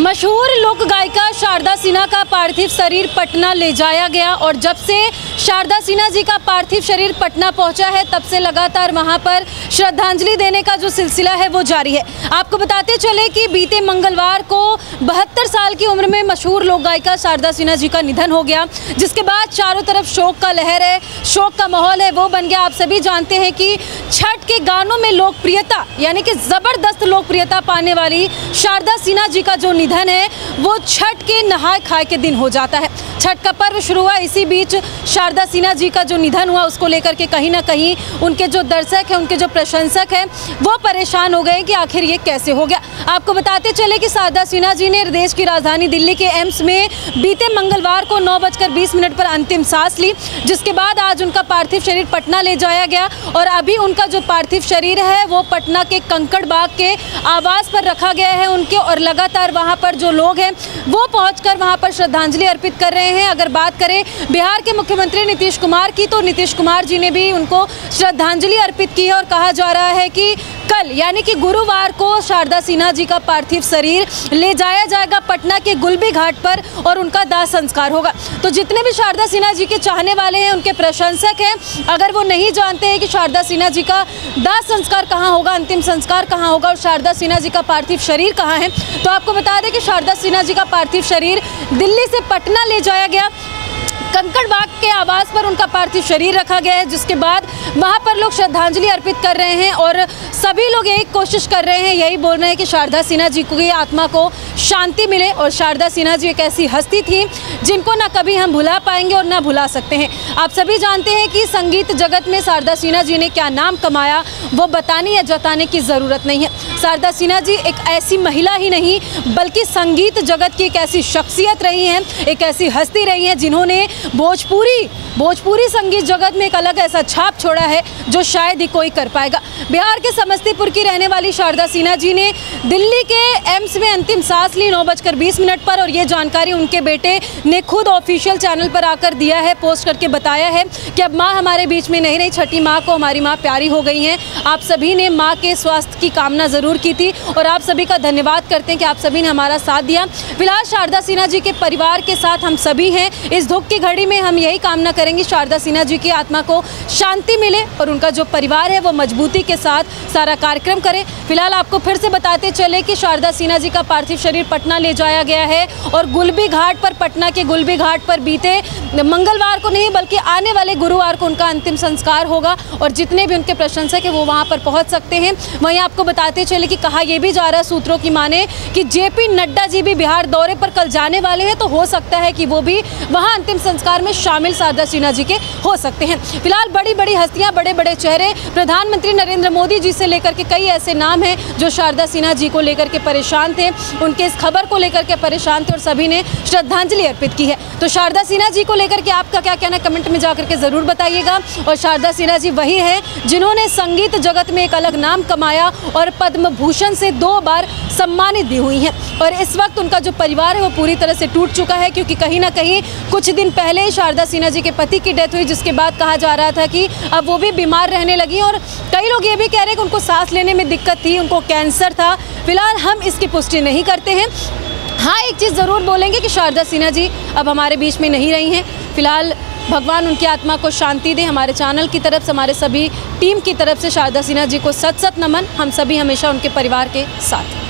मशहूर लोक गायिका शारदा सिन्हा का पार्थिव शरीर पटना ले जाया गया और जब से शारदा सिन्हा जी का पार्थिव शरीर पटना पहुंचा है तब से लगातार वहां पर श्रद्धांजलि देने का जो सिलसिला है वो जारी है। आपको बताते चले कि बीते मंगलवार को 72 साल की उम्र में मशहूर लोक गायिका शारदा सिन्हा जी का निधन हो गया, जिसके बाद चारों तरफ शोक का लहर है, शोक का माहौल है वो बन गया। आप सभी जानते हैं कि छठ के गानों में लोकप्रियता यानी कि ज़बरदस्त लोकप्रियता पाने वाली शारदा सिन्हा जी का जो निधन है वो छठ के नहाय खाए के दिन हो जाता है। छठ का पर्व शुरू हुआ, इसी बीच शारदा सिन्हा जी का जो निधन हुआ उसको लेकर के कहीं ना कहीं उनके जो दर्शक हैं, उनके जो प्रशंसक हैं वो परेशान हो गए कि आखिर ये कैसे हो गया। आपको बताते चले कि शारदा सिन्हा जी ने देश की राजधानी दिल्ली के एम्स में बीते मंगलवार को 9:20 पर अंतिम सांस ली, जिसके बाद आज उनका पार्थिव शरीर पटना ले जाया गया और अभी उनका जो पार्थिव शरीर है वो पटना के कंकड़ बाग के आवास पर रखा गया है उनके, और लगातार वहां पर जो लोग हैं वो पहुंचकर वहां पर श्रद्धांजलि अर्पित कर रहे हैं। अगर बात करें बिहार के मुख्यमंत्री नीतीश कुमार की, तो नीतीश कुमार जी ने भी उनको श्रद्धांजलि अर्पित की है और कहा जा रहा है कि कल यानी कि गुरुवार को शारदा सिन्हा जी का पार्थिव शरीर ले जाया जाएगा पटना के गुलबी घाट पर और उनका दाह संस्कार होगा। तो जितने भी शारदा सिन्हा जी के चाहने वाले हैं, उनके प्रशंसक हैं, अगर वो नहीं जानते हैं कि शारदा सिन्हा जी का दाह संस्कार कहाँ होगा, अंतिम संस्कार कहाँ होगा और शारदा सिन्हा जी का पार्थिव शरीर कहाँ है, तो आपको बता दें कि शारदा सिन्हा जी का पार्थिव शरीर दिल्ली से पटना ले जाया गया। कंकड़ बाग के आवास पर उनका पार्थिव शरीर रखा गया है, जिसके बाद वहां पर लोग श्रद्धांजलि अर्पित कर रहे हैं और सभी लोग यही कोशिश कर रहे हैं, यही बोल रहे हैं कि शारदा सिन्हा जी की आत्मा को शांति मिले। और शारदा सिन्हा जी एक ऐसी हस्ती थी जिनको ना कभी हम भुला पाएंगे और ना भुला सकते हैं। आप सभी जानते हैं कि संगीत जगत में शारदा सिन्हा जी ने क्या नाम कमाया वो बताने या जताने की ज़रूरत नहीं है। शारदा सिन्हा जी एक ऐसी महिला ही नहीं बल्कि संगीत जगत की एक ऐसी शख्सियत रही हैं, एक ऐसी हस्ती रही हैं जिन्होंने भोजपुरी संगीत जगत में एक अलग ऐसा छाप छोड़ा है जो शायद ही कोई कर पाएगा। बिहार के समस्तीपुर की रहने वाली शारदा सिन्हा जी ने दिल्ली के एम्स में अंतिम सांस ली 9:20 पर, और ये जानकारी उनके बेटे ने खुद ऑफिशियल चैनल पर आकर दिया है, पोस्ट करके बताया है कि अब माँ हमारे बीच में नहीं रही, छठी माँ को हमारी माँ प्यारी हो गई हैं। आप सभी ने माँ के स्वास्थ्य की कामना ज़रूर की थी और आप सभी का धन्यवाद करते हैं कि आप सभी ने हमारा साथ दिया। फिलहाल शारदा सिन्हा जी के परिवार के साथ हम सभी हैं। इस दुख की घड़ी में हम यही कामना करेंगे शारदा सिन्हा जी की आत्मा को शांति मिले और उनका जो परिवार है वो मजबूती के साथ सारा कार्यक्रम करे। फिलहाल आपको फिर से बताते चले कि शारदा सिन्हा जी का पार्थिव शरीर पटना ले जाया गया है और गुलबी घाट पर, पटना के गुलबी घाट पर बीते मंगलवार को नहीं बल्कि आने वाले गुरुवार को उनका अंतिम संस्कार होगा और जितने भी उनके प्रशंसक हैं वो वहां पर पहुंच सकते हैं। वहीं आपको बताते चले कि कहा यह भी जा रहा है सूत्रों की माने कि जेपी नड्डा जी भी बिहार दौरे पर कल जाने वाले हैं, तो हो सकता है कि वो भी वहां अंतिम संस्कार में शामिल शारदा सिन्हा जी के हो सकते हैं। फिलहाल बड़ी बड़ी हस्तियां, बड़े बड़े चेहरे, प्रधानमंत्री नरेंद्र मोदी जी से लेकर के कई ऐसे नाम हैं जो शारदा सिन्हा जी को लेकर के परेशान थे, उनके इस खबर को लेकर के परेशान थे और सभी ने श्रद्धांजलि अर्पित की है। तो शारदा सिन्हा जी को लेकर के आपका क्या कहना कमेंट में जाकर के जरूर बताइएगा। और शारदा सिन्हा जी वही है जिन्होंने संगीत जगत में एक अलग नाम कमाया और पद्म भूषण से 2 बार सम्मानित भी हुई हैं और इस वक्त उनका जो परिवार है वो पूरी तरह से टूट चुका है, क्योंकि कहीं ना कहीं कुछ दिन पहले शारदा सिन्हा जी के पति की डेथ हुई, जिसके बाद कहा जा रहा था कि अब वो भी बीमार रहने लगी और कई लोग ये भी कह रहे हैं कि उनको सांस लेने में दिक्कत थी, उनको कैंसर था। फिलहाल हम इसकी पुष्टि नहीं करते हैं। हाँ, एक चीज़ ज़रूर बोलेंगे कि शारदा सिन्हा जी अब हमारे बीच में नहीं रही हैं। फिलहाल भगवान उनकी आत्मा को शांति दे। हमारे चैनल की तरफ से, हमारे सभी टीम की तरफ से शारदा सिन्हा जी को सत सत नमन। हम सभी हमेशा उनके परिवार के साथ हैं।